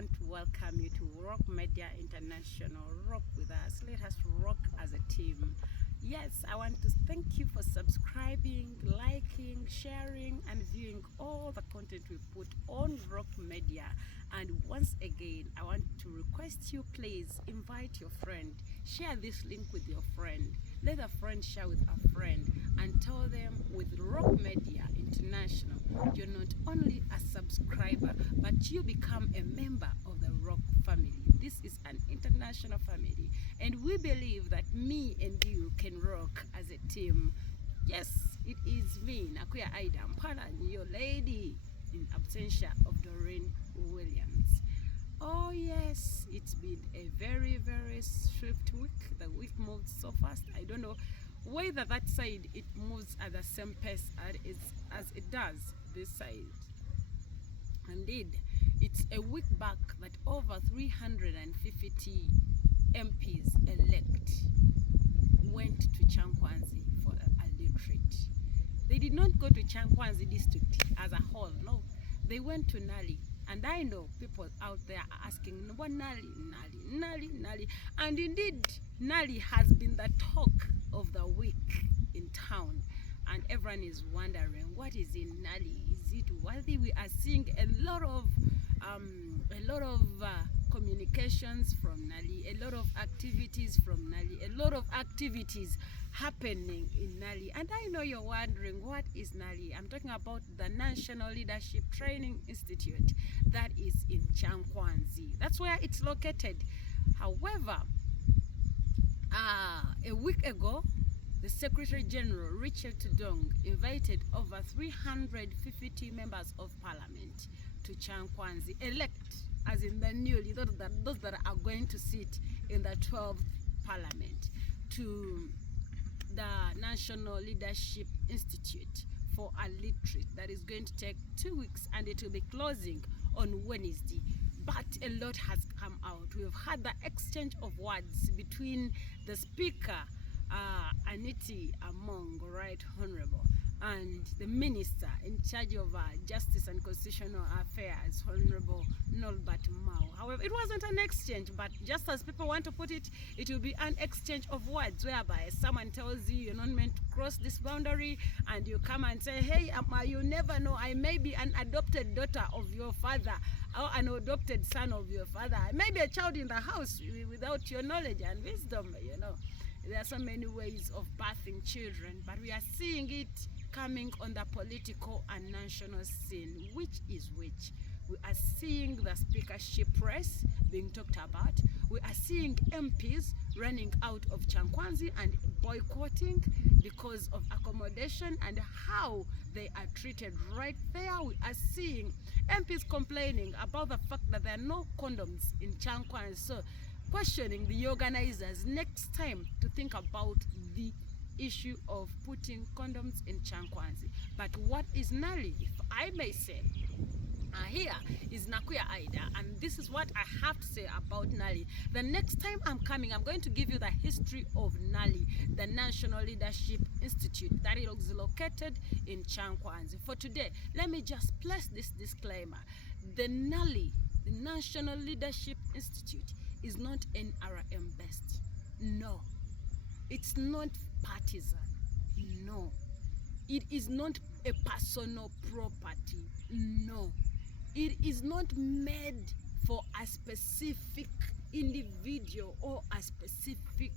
want to welcome you to Rock Media International. Rock with us. Let us rock as a team. Yes, I want to thank you for subscribing, liking, sharing, and viewing all the content we put on Rock Media. And once again, I want to request you, please invite your friend. Share this link with your friend. Let a friend share with a friend and tell them with Rock Media International, you're not only a subscriber, but you become a member of the Rock family. This is an international family, and we believe that me and you can rock as a team. Yes, it is me, Nakuya Aida Mpana, your lady in absentia of Doreen Williams. Oh yes, it's been a very swift week. The week moved so fast. I don't know whether that side it moves at the same pace as it does this side. Indeed, it's a week back that over 350 MPs elect went to Chankwanzi for a retreat. They did not go to Chankwanzi district as a whole, no. They went to Nali. And I know people out there are asking, what Nali? And indeed, Nali has been the talk of the week in town. And everyone is wondering, what is in Nali? Is it worthy? We are seeing a lot of communications from Nali, a lot of activities from Nali, a lot of activities happening in Nali. And I know you're wondering, what is Nali? I'm talking about the National Leadership Training Institute that is in Chankwanzi. That's where it's located. However, a week ago, the Secretary General, Richard invited over 350 members of parliament to Chankwanzi, elect, as in the newly, those that are going to sit in the 12th parliament, to the National Leadership Institute for a retreat that is going to take 2 weeks, and it will be closing on Wednesday. But a lot has come out. We've had the exchange of words between the Speaker, Aniti Among, Right Honorable, and the Minister in charge of Justice and Constitutional Affairs, Honorable Norbert Mao. However, it wasn't an exchange, but just as people want to put it, it will be an exchange of words whereby someone tells you you're not meant to cross this boundary, and you come and say, hey, you never know, I may be an adopted daughter of your father, or an adopted son of your father. I may be a child in the house without your knowledge and wisdom, you know. There are so many ways of birthing children, but we are seeing it coming on the political and national scene. Which is which? We are seeing the speakership race being talked about. We are seeing MPs running out of Chankwanzi and boycotting because of accommodation and how they are treated right there. We are seeing MPs complaining about the fact that there are no condoms in Chankwanzi. So questioning the organizers next time to think about the issue of putting condoms in Chankwanzi. But what is Nali, if I may say? Here is Nakuya Aida, and this is what I have to say about Nali. The next time I'm coming, I'm going to give you the history of Nali, the National Leadership Institute that is located in Chankwanzi. For today, let me just place this disclaimer. The Nali, the National Leadership Institute, is not NRM based. No. It's not partisan. No. It is not a personal property. No. It is not made for a specific individual or a specific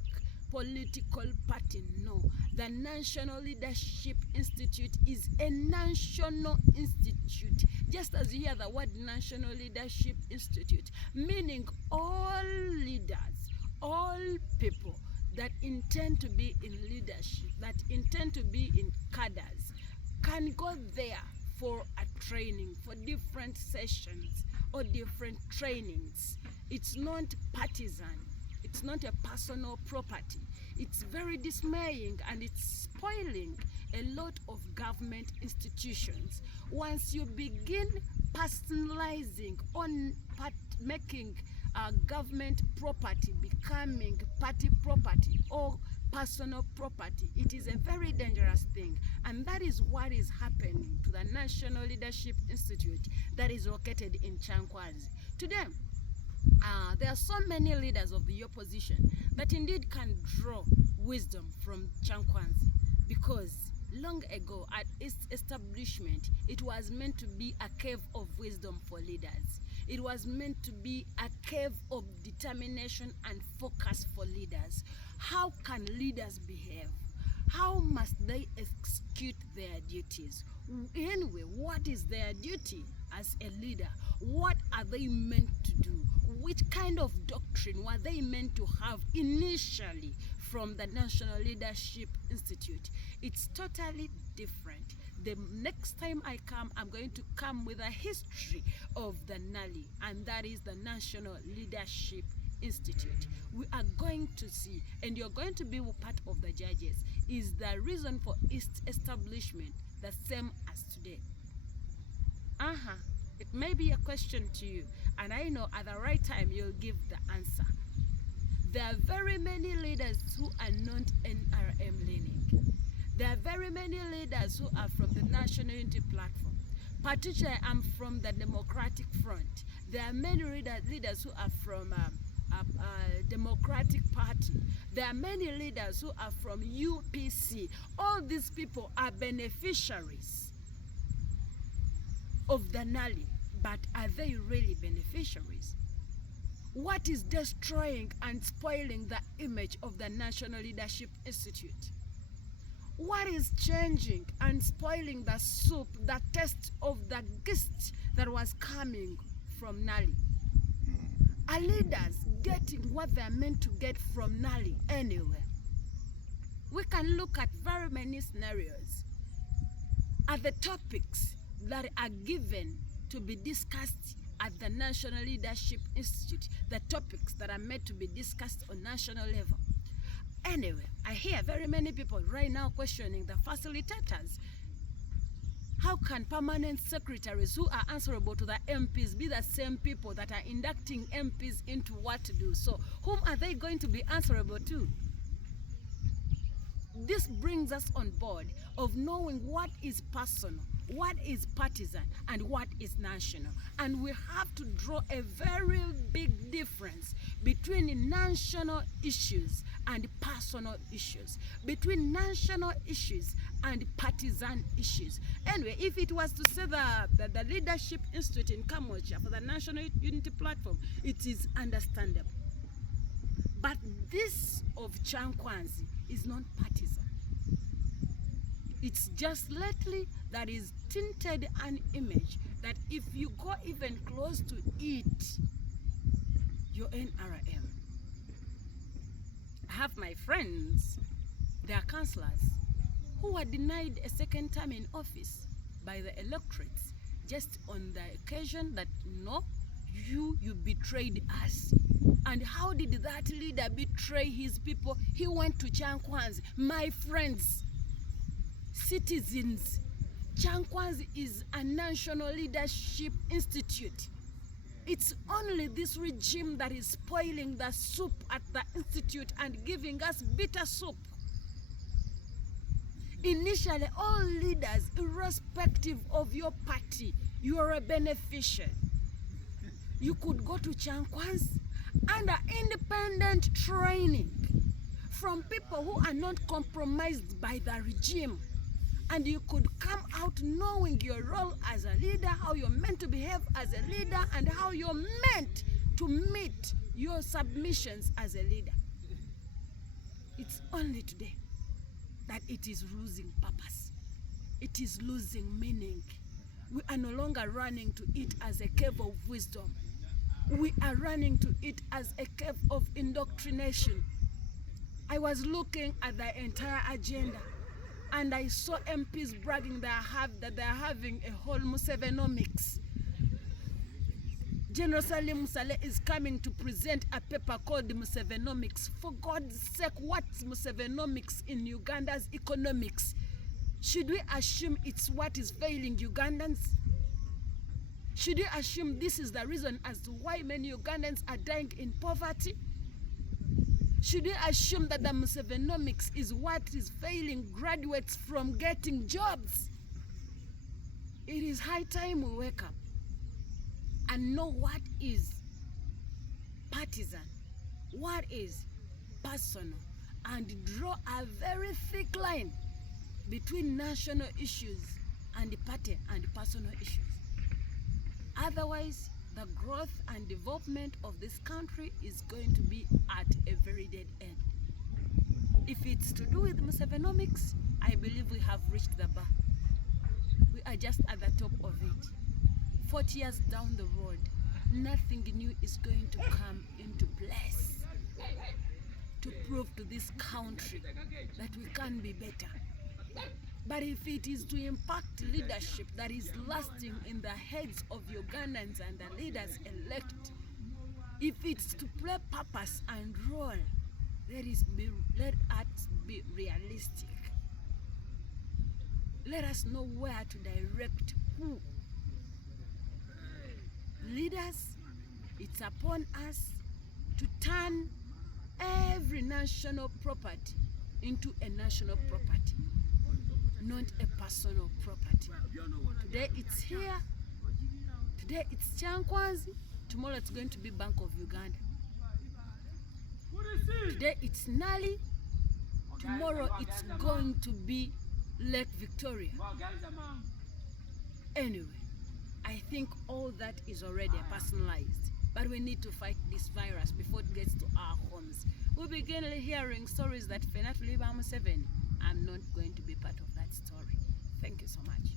political party. No. The National Leadership Institute is a national institute. Just as you hear the word National Leadership Institute, meaning all leaders, all people that intend to be in leadership, that intend to be in cadres, can go there for a training, for different sessions or different trainings. It's not partisan. It's not a personal property. It's very dismaying, and it's spoiling a lot of government institutions. Once you begin personalizing on making government property becoming party property or personal property, it is a very dangerous thing. And that is what is happening to the National Leadership Institute that is located in Chankwanzi. Today, There are so many leaders of the opposition that indeed can draw wisdom from Chankwanzi, because long ago at its establishment, it was meant to be a cave of wisdom for leaders. It was meant to be a cave of determination and focus for leaders. How can leaders behave? How must they execute their duties? Anyway, what is their duty as a leader? What are they meant to do? Which kind of doctrine were they meant to have initially from the National Leadership Institute? It's totally different. The next time I come, I'm going to come with a history of the NALI, and that is the National Leadership Institute. We are going to see, and you're going to be part of the judges, is the reason for its establishment the same as today? It may be a question to you, and I know at the right time you'll give the answer. There are very many leaders who are not NRM leaning. There are very many leaders who are from the National Unity Platform. Particularly, I'm from the Democratic Front. There are many leaders who are from Democratic Party. There are many leaders who are from UPC. All these people are beneficiaries of the NALI, but are they really beneficiaries? What is destroying and spoiling the image of the National Leadership Institute? What is changing and spoiling the soup, the taste of the gist that was coming from NALI? Are leaders getting what they're meant to get from NALI anyway? We can look at very many scenarios, at the topics that are given to be discussed at the National Leadership Institute, the topics that are meant to be discussed on national level. Anyway, I hear very many people right now questioning the facilitators. How can permanent secretaries who are answerable to the MPs be the same people that are inducting MPs into what to do? So whom are they going to be answerable to? This brings us on board of knowing what is personal, what is partisan, and what is national. And we have to draw a very big difference between national issues and personal issues, between national issues and partisan issues. Anyway, if it was to say the Leadership Institute in Kambodsha for the National Unity Platform, it is understandable. But this of Chankwanzi is not partisan. It's just lately that is tinted an image that if you go even close to it, you're NRM. I have my friends, they are councillors, who were denied a second term in office by the electorates just on the occasion that, no, you betrayed us. And how did that leader betray his people? He went to Chankwanzi. My friends, citizens, Chankwanzi is a National Leadership Institute. It's only this regime that is spoiling the soup at the institute and giving us bitter soup. Initially, all leaders, irrespective of your party, you are a beneficiary. You could go to Chankwanzi under independent training from people who are not compromised by the regime. And you could come out knowing your role as a leader, how you're meant to behave as a leader, and how you're meant to meet your submissions as a leader. It's only today that it is losing purpose. It is losing meaning. We are no longer running to it as a cave of wisdom. We are running to it as a cave of indoctrination. I was looking at the entire agenda, and I saw MPs bragging that they are having a whole Musevenomics. General Salim Saleh is coming to present a paper called Musevenomics. For God's sake, what's Musevenomics in Uganda's economics? Should we assume it's what is failing Ugandans? Should we assume this is the reason as to why many Ugandans are dying in poverty? Should we assume that the Musevenomics is what is failing graduates from getting jobs? It is high time we wake up and know what is partisan, what is personal, and draw a very thick line between national issues and party and personal issues. Otherwise, the growth and development of this country is going to be at a very dead end. If it's to do with Musevenomics, I believe we have reached the bar. We are just at the top of it. 40 years down the road, nothing new is going to come into place to prove to this country that we can be better. But if it is to impact leadership that is lasting in the heads of Ugandans and the leaders elect, if it's to play purpose and role, let us be realistic. Let us know where to direct who. Leaders, it's upon us to turn every national property into a national property, not a personal property. Today it's here, today it's Chankwanzi, tomorrow it's going to be Bank of Uganda. Today it's Nali, tomorrow it's going to be Lake Victoria. Anyway, I think all that is already personalized, but we need to fight this virus before it gets to our homes. We begin hearing stories that Fenatuliba Museveni, I'm not going to be part of that story. Thank you so much.